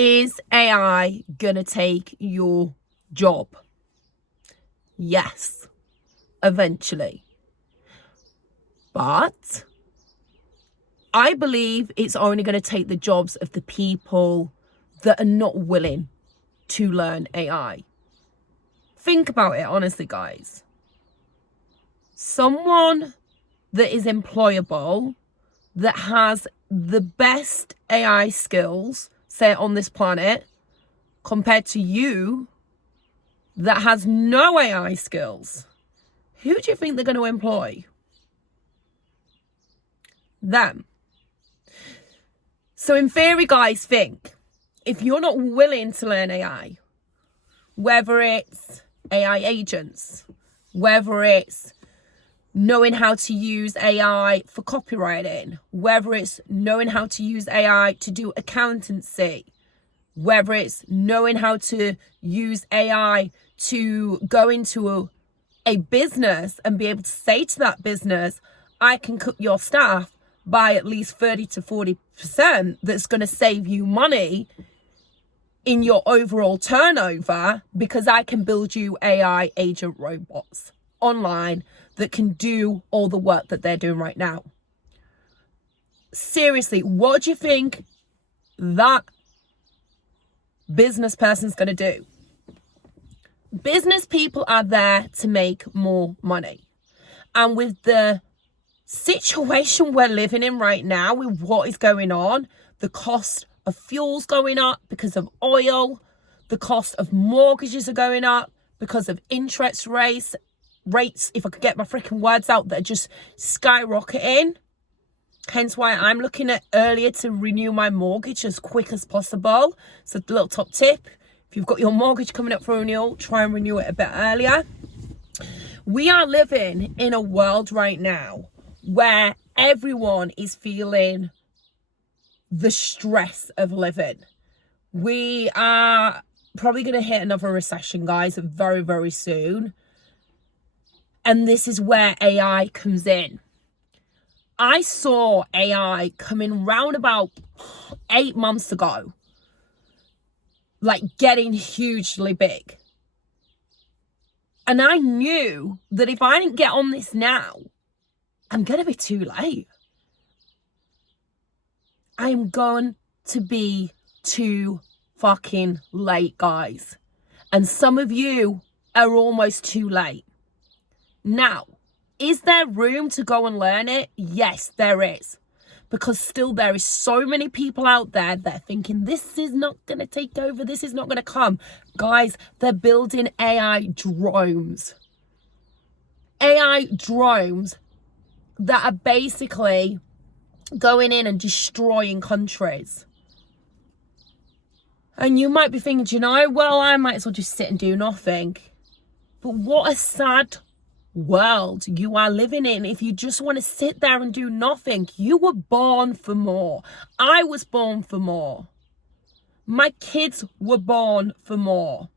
Is AI gonna take your job? Yes, eventually. But I believe it's only going to take the jobs of the people that are not willing to learn AI. Think about it honestly, guys. Someone that is employable, that has the best AI skills, say, on this planet, compared to you that has no AI skills, who do you think they're going to employ? Them. So in theory, guys, think, if you're not willing to learn AI, whether it's AI agents, whether it's knowing how to use AI for copywriting, whether it's knowing how to use AI to do accountancy, whether it's knowing how to use AI to go into a business and be able to say to that business, I can cut your staff by at least 30 to 40%, that's going to save you money in your overall turnover, because I can build you AI agent robots online that can do all the work that they're doing right now. Seriously, what do you think that business person's going to do? Business people are there to make more money. And with the situation we're living in right now, with what is going on, the cost of fuel's going up because of oil, the cost of mortgages are going up because of interest rates, if I could get my freaking words out, that are just skyrocketing. Hence why I'm looking at earlier to renew my mortgage as quick as possible. So a little top tip, if you've got your mortgage coming up for renewal, try and renew it a bit earlier. We are living in a world right now where everyone is feeling the stress of living. We are probably going to hit another recession, guys, very, very soon. And this is where AI comes in. I saw AI coming round about 8 months ago, like getting hugely big. And I knew that if I didn't get on this now, I'm going to be too late. I am going to be too fucking late, guys. And some of you are almost too late. Now, is there room to go and learn it? Yes, there is. Because still there is so many people out there that are thinking, this is not going to take over, this is not going to come. Guys, they're building AI drones. AI drones that are basically going in and destroying countries. And you might be thinking, you know, well, I might as well just sit and do nothing. But what a sad world you are living in if you just want to sit there and do nothing. You were born for more. I was born for more. My kids were born for more.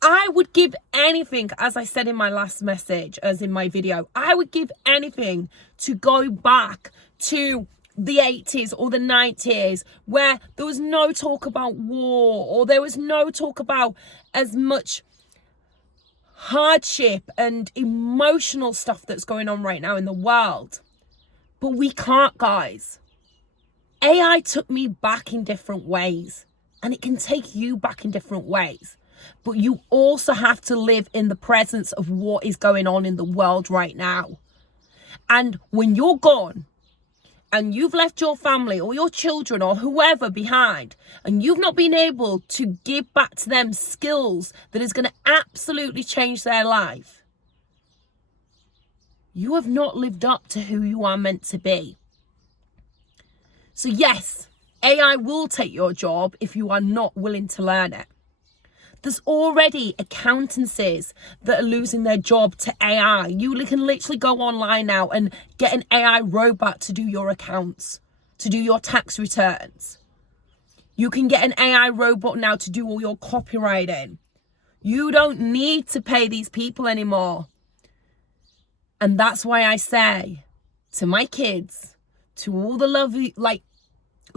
I would give anything, as I said in my last message, as in my video, I would give anything to go back to the 80s or the 90s, where there was no talk about war, or there was no talk about as much hardship and emotional stuff that's going on right now in the world. But we can't, guys. AI took me back in different ways, and it can take you back in different ways. But you also have to live in the presence of what is going on in the world right now. And when you're gone and you've left your family or your children or whoever behind, and you've not been able to give back to them skills that is going to absolutely change their life, you have not lived up to who you are meant to be. So yes, AI will take your job if you are not willing to learn it. There's already accountancies that are losing their job to AI. You can literally go online now and get an AI robot to do your accounts, to do your tax returns. You can get an AI robot now to do all your copywriting. You don't need to pay these people anymore. And that's why I say to my kids, to all the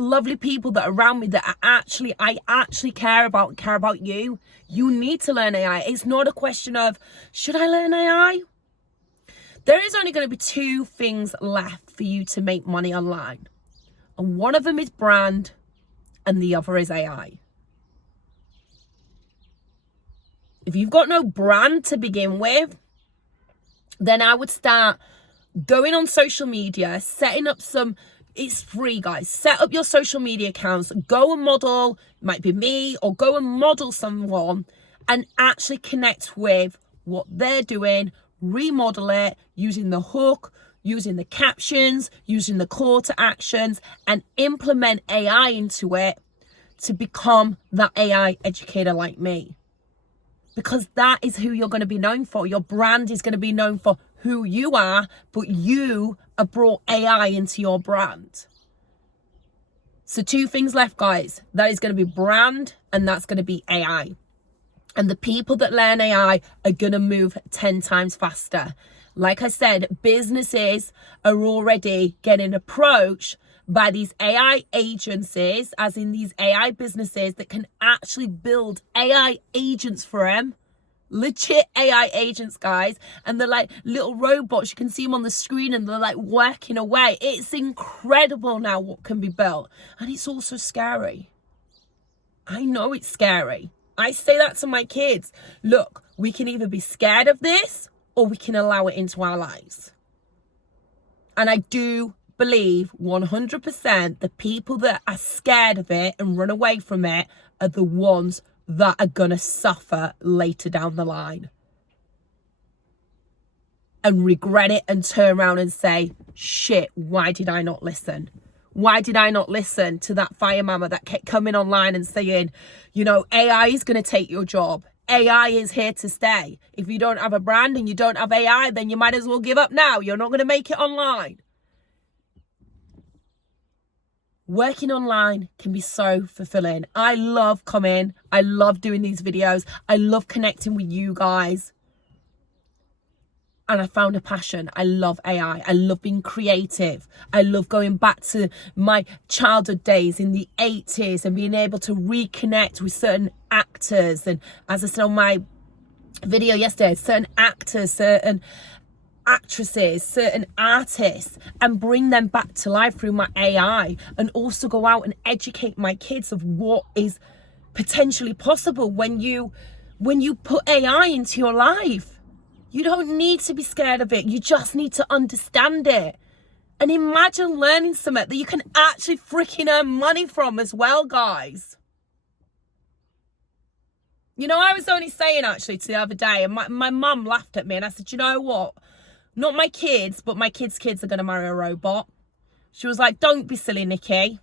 lovely people that are around me that I actually care about you. You need to learn AI. It's not a question of, should I learn AI? There is only going to be two things left for you to make money online. And one of them is brand and the other is AI. If you've got no brand to begin with, then I would start going on social media, setting up it's free, guys. Set up your social media accounts, go and model, might be me, or go and model someone and actually connect with what they're doing, remodel it using the hook, using the captions, using the call to actions, and implement AI into it to become that AI educator like me. Because that is who you're going to be known for. Your brand is going to be known for who you are, but you have brought AI into your brand. So two things left, guys. That is going to be brand and that's going to be AI. And the people that learn AI are going to move 10 times faster. Like I said, businesses are already getting approached by these AI agencies, as in these AI businesses that can actually build AI agents for them. Legit AI agents, guys. And they're like little robots. You can see them on the screen and they're like working away. It's incredible now what can be built. And it's also scary. I know it's scary. I say that to my kids. Look, we can either be scared of this or we can allow it into our lives. And I do believe 100% the people that are scared of it and run away from it are the ones that are going to suffer later down the line and regret it and turn around and say, shit, why did I not listen? Why did I not listen to that fire mama that kept coming online and saying, you know, AI is going to take your job. AI is here to stay. If you don't have a brand and you don't have AI, then you might as well give up now. You're not going to make it online. Working online can be so fulfilling. I love coming. I love doing these videos. I love connecting with you guys. And I found a passion. I love AI. I love being creative. I love going back to my childhood days in the 80s and being able to reconnect with certain actors. And as I said on my video yesterday, certain actors, certain actresses, certain artists, and bring them back to life through my AI, and also go out and educate my kids of what is potentially possible when you put AI into your life. You don't need to be scared of it. You just need to understand it. And imagine learning something that you can actually freaking earn money from as well, guys. You know, I was only saying actually to the other day, and my mum laughed at me, and I said, you know what? Not my kids, but my kids' kids are going to marry a robot. She was like, don't be silly, Nikki.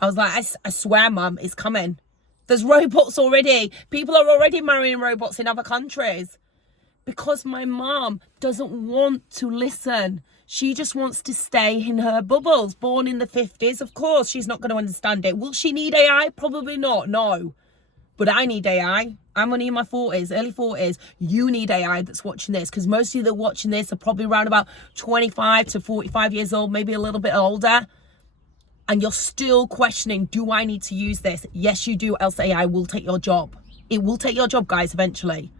I was like, I swear, mum, it's coming. There's robots already. People are already marrying robots in other countries. Because my mom doesn't want to listen. She just wants to stay in her bubbles. Born in the 50s, of course, she's not going to understand it. Will she need AI? Probably not, no. But I need AI. I'm only in my 40s, early 40s. You need AI that's watching this, because most of you that are watching this are probably around about 25 to 45 years old, maybe a little bit older. And you're still questioning, do I need to use this? Yes, you do, else AI will take your job. It will take your job, guys, eventually.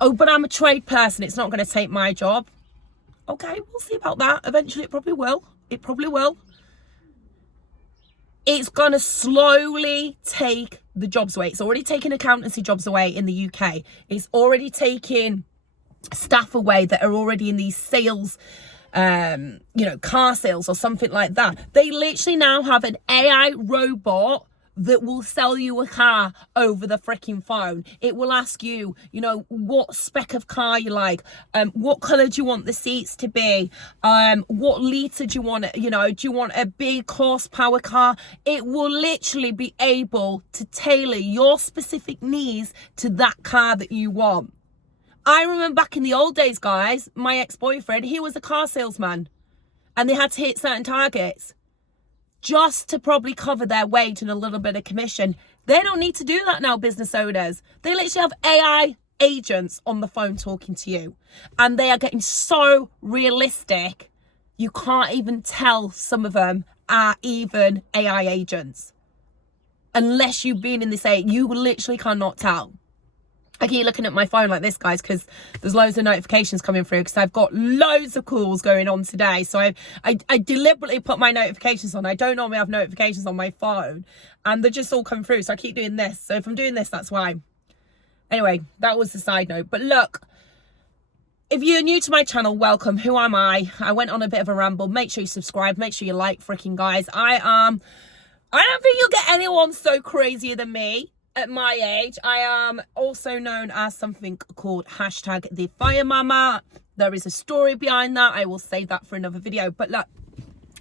Oh, but I'm a trade person. It's not going to take my job. Okay, we'll see about that. Eventually, it probably will. It probably will. It's going to slowly take the jobs away. It's already taking accountancy jobs away in the UK. It's already taking staff away that are already in these sales, car sales or something like that. They literally now have an AI robot that will sell you a car over the freaking phone. It will ask you, what spec of car you like, what colour do you want the seats to be, what litre do you want, do you want a big horsepower car? It will literally be able to tailor your specific needs to that car that you want. I remember back in the old days, guys, my ex-boyfriend, he was a car salesman and they had to hit certain targets just to probably cover their wage and a little bit of commission. They don't need to do that now, business owners. They literally have AI agents on the phone talking to you. And they are getting so realistic You can't even tell some of them are even AI agents. Unless you've been in this AI, you literally cannot tell. I keep looking at my phone like this, guys, because there's loads of notifications coming through because I've got loads of calls going on today. So I deliberately put my notifications on. I don't normally have notifications on my phone, and they're just all coming through. So I keep doing this. So if I'm doing this, that's why. Anyway, that was the side note. But look, if you're new to my channel, welcome. Who am I? I went on a bit of a ramble. Make sure you subscribe. Make sure you like, freaking guys. I don't think you'll get anyone so crazier than me at my age. I am also known as something called hashtag the fire mama. There is a story behind that. I will save that for another video. But look,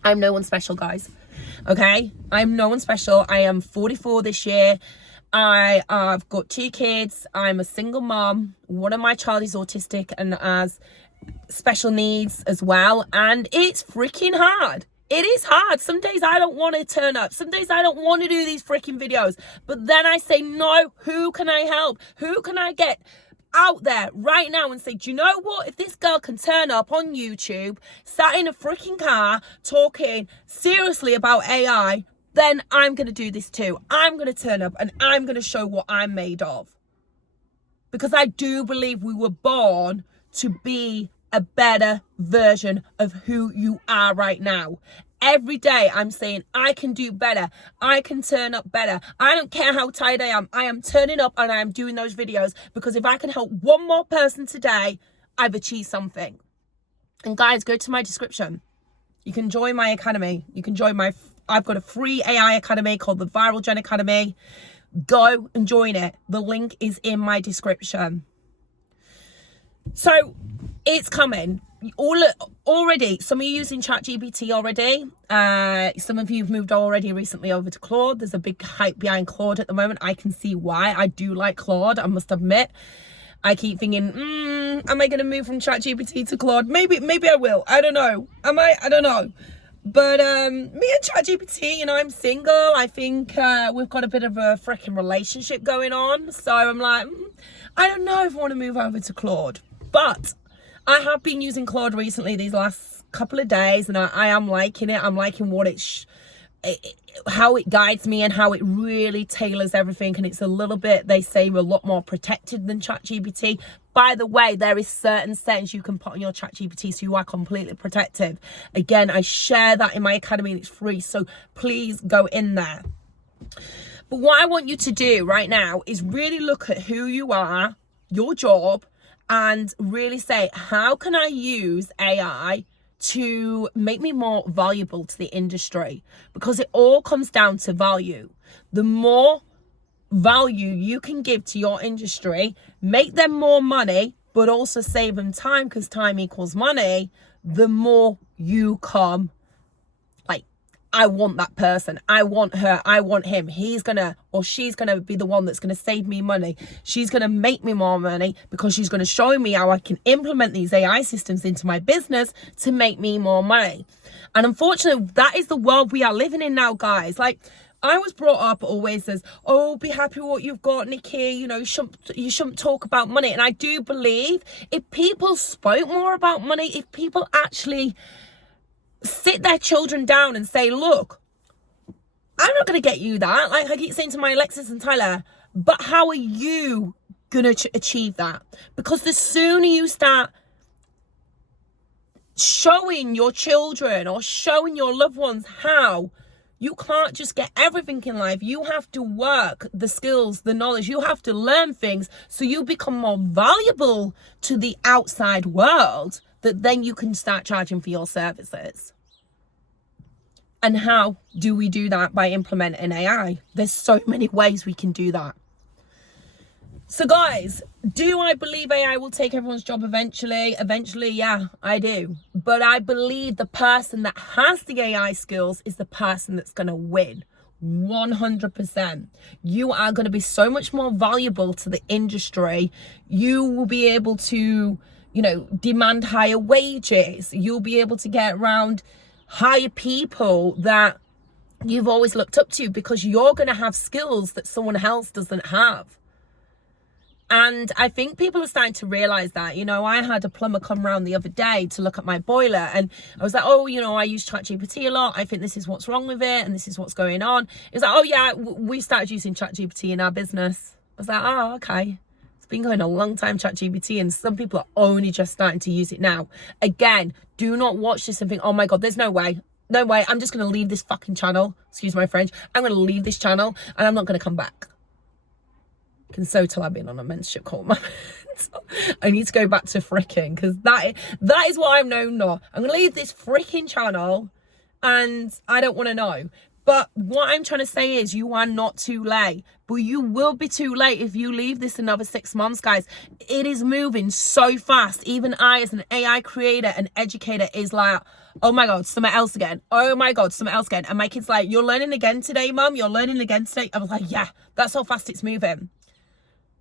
I'm no one special, guys. Okay? I'm no one special. I am 44 this year. I've got 2 kids. I'm a single mom. One of my child is autistic and has special needs as well. And it's freaking hard. It is hard. Some days I don't want to turn up. Some days I don't want to do these freaking videos. But then I say, no, who can I help? Who can I get out there right now and say, do you know what? If this girl can turn up on YouTube, sat in a freaking car, talking seriously about AI, then I'm going to do this too. I'm going to turn up and I'm going to show what I'm made of. Because I do believe we were born to be a better version of who you are right now. Every day I'm saying I can do better. I can turn up better. I don't care how tired I am turning up and I am doing those videos, because if I can help one more person today, I've achieved something. And guys, go to my description. You can join my academy. You can join I've got a free AI academy called the Viral Gen Academy. Go and join it. The link is in my description. So it's coming. Already, some of you using ChatGPT already. Some of you have moved already recently over to Claude. There's a big hype behind Claude at the moment. I can see why. I do like Claude, I must admit. I keep thinking, am I going to move from ChatGPT to Claude? Maybe I will. I don't know. Am I? I don't know. But me and ChatGPT, you know, I'm single. I think we've got a bit of a freaking relationship going on. So I'm like, I don't know if I want to move over to Claude. But I have been using Claude recently these last couple of days, and I am liking it. I'm liking what how it guides me and how it really tailors everything. And it's a little bit, they say, a lot more protected than ChatGPT. By the way, there is certain settings you can put on your ChatGPT so you are completely protected. Again, I share that in my academy and it's free. So please go in there. But what I want you to do right now is really look at who you are, your job, and really say, how can I use AI to make me more valuable to the industry? Because it all comes down to value. The more value you can give to your industry, make them more money, but also save them time, because time equals money, the more you come like, I want that person, I want her, I want him, he's gonna or she's gonna be the one that's gonna save me money. She's gonna make me more money because she's gonna show me how I can implement these AI systems into my business to make me more money. And unfortunately, that is the world we are living in now, guys. Like, I was brought up always as, oh, be happy with what you've got, Nikki. You know, you shouldn't talk about money. And I do believe if people spoke more about money, if people actually sit their children down and say, look, I'm not going to get you that. Like I keep saying to my Alexis and Tyler, but how are you going to achieve that? Because the sooner you start showing your children or showing your loved ones how, you can't just get everything in life. You have to work the skills, the knowledge. You have to learn things so you become more valuable to the outside world, that then you can start charging for your services. And how do we do that? By implementing AI. There's so many ways we can do that. So guys, do I believe AI will take everyone's job eventually? Eventually, yeah, I do. But I believe the person that has the AI skills is the person that's going to win. 100%. You are going to be so much more valuable to the industry. You will be able to, you know, demand higher wages. You'll be able to get around higher people that you've always looked up to, because you're going to have skills that someone else doesn't have. And I think people are starting to realize that. You know, I had a plumber come around the other day to look at my boiler, and I was like, oh, you know, I use ChatGPT a lot. I think this is what's wrong with it, and this is what's going on. It was like, oh yeah, we started using ChatGPT in our business. I was like, oh, okay. It's been going a long time, ChatGPT, and some people are only just starting to use it now. Again, do not watch this and think, oh my God, there's no way. No way. I'm just going to leave this fucking channel. Excuse my French. I'm going to leave this channel and I'm not going to come back. I can so tell I've been on a mentorship call. I need to go back to fricking, because that is what I'm known for. I'm going to leave this freaking channel and I don't want to know. But what I'm trying to say is you are not too late. But you will be too late if you leave this another 6 months, guys. It is moving so fast. Even I, as an AI creator and educator, is like, oh my God, something else again. Oh my God, something else again. And my kid's like, you're learning again today, Mum? You're learning again today? I was like, yeah, that's how fast it's moving.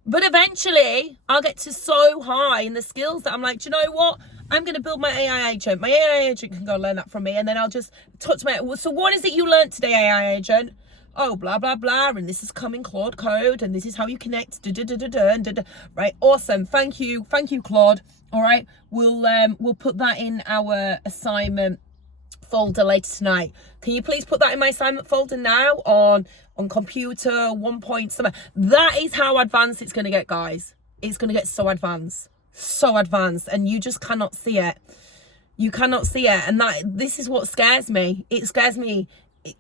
But eventually, I'll get to so high in the skills that I'm like, do you know what? I'm going to build my AI agent. My AI agent can go learn that from me. And then I'll just touch my... So what is it you learned today, AI agent? Oh, blah, blah, blah. And this is coming Claude code. And this is how you connect. Right. Awesome. Thank you. Thank you, Claude. All right. We'll put that in our assignment folder later tonight. Can you please put that in my assignment folder now on computer 1 point something? That is how advanced it's going to get, guys. It's going to get so advanced, and you just cannot see it. You cannot see it. And this is what scares me. It scares me.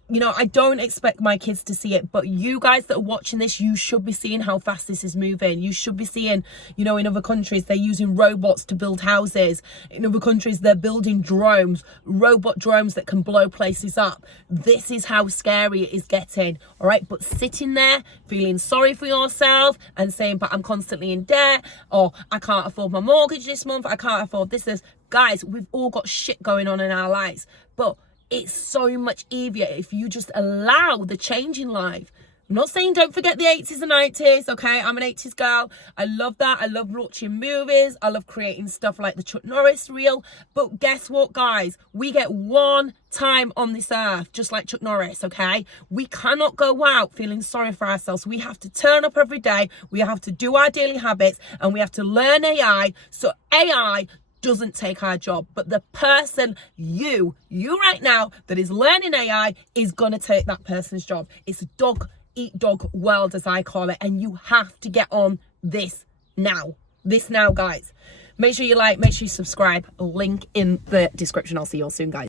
You know, I don't expect my kids to see it, but you guys that are watching this, you should be seeing how fast this is moving. You should be seeing, you know, in other countries, they're using robots to build houses. In other countries, they're building drones, robot drones that can blow places up. This is how scary it is getting, all right? But sitting there, feeling sorry for yourself and saying, but I'm constantly in debt, or I can't afford my mortgage this month, I can't afford this. Guys, we've all got shit going on in our lives, but it's so much easier if you just allow the change in life. I'm not saying don't forget the 80s and 90s, okay? I'm an 80s girl. I love that. I love watching movies. I love creating stuff like the Chuck Norris reel. But guess what, guys? We get one time on this earth, just like Chuck Norris, okay? We cannot go out feeling sorry for ourselves. We have to turn up every day. We have to do our daily habits, and we have to learn AI. So AI doesn't take our job, but the person, you right now that is learning AI is gonna take that person's job. It's a dog eat dog world, as I call it, and you have to get on this now, guys. Make sure you like, make sure you subscribe. Link in the description. I'll see you all soon, guys.